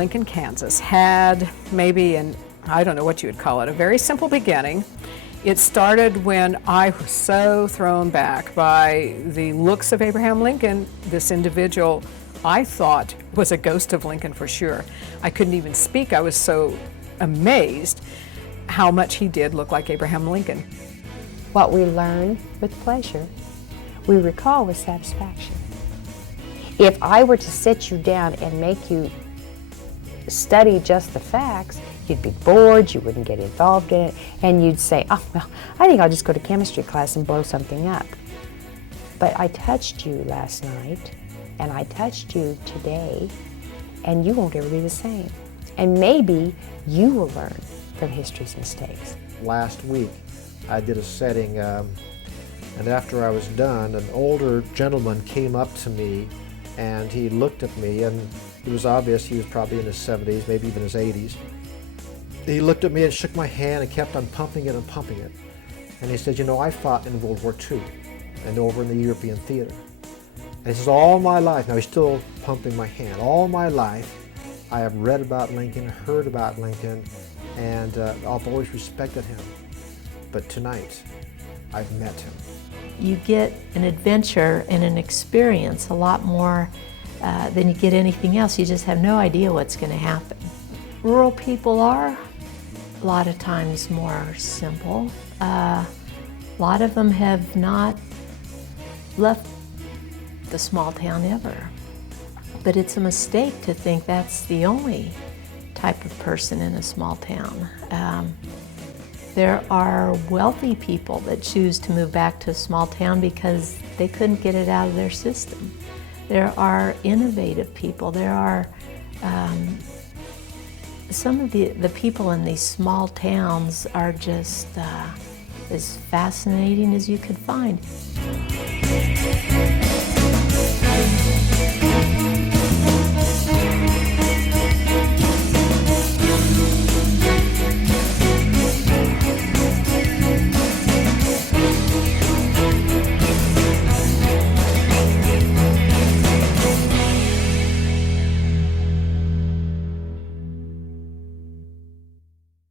Lincoln, Kansas had maybe I don't know what you would call it, a very simple beginning. It started when I was so thrown back by the looks of Abraham Lincoln. This individual I thought was a ghost of Lincoln for sure. I couldn't even speak. I was so amazed how much he did look like Abraham Lincoln. What we learn with pleasure, we recall with satisfaction. If I were to sit you down and make you study just the facts, you'd be bored, you wouldn't get involved in it, and you'd say, oh, well, I think I'll just go to chemistry class and blow something up. But I touched you last night, and I touched you today, and you won't ever be the same. And maybe you will learn from history's mistakes. Last week, I did a setting, and after I was done, an older gentleman came up to me, and he looked at me, and it was obvious he was probably in his 70s, maybe even his 80s. He looked at me and shook my hand and kept on pumping it and pumping it. And he said, you know, I fought in World War II and over in the European theater. And he says, all my life, now he's still pumping my hand, all my life I have read about Lincoln, heard about Lincoln, and I've always respected him. But tonight, I've met him. You get an adventure and an experience a lot more than you get anything else. You just have no idea what's going to happen. Rural people are a lot of times more simple. A lot of them have not left the small town ever. But it's a mistake to think that's the only type of person in a small town. There are wealthy people that choose to move back to a small town because they couldn't get it out of their system. There are innovative people. There are some of the people in these small towns are just as fascinating as you could find.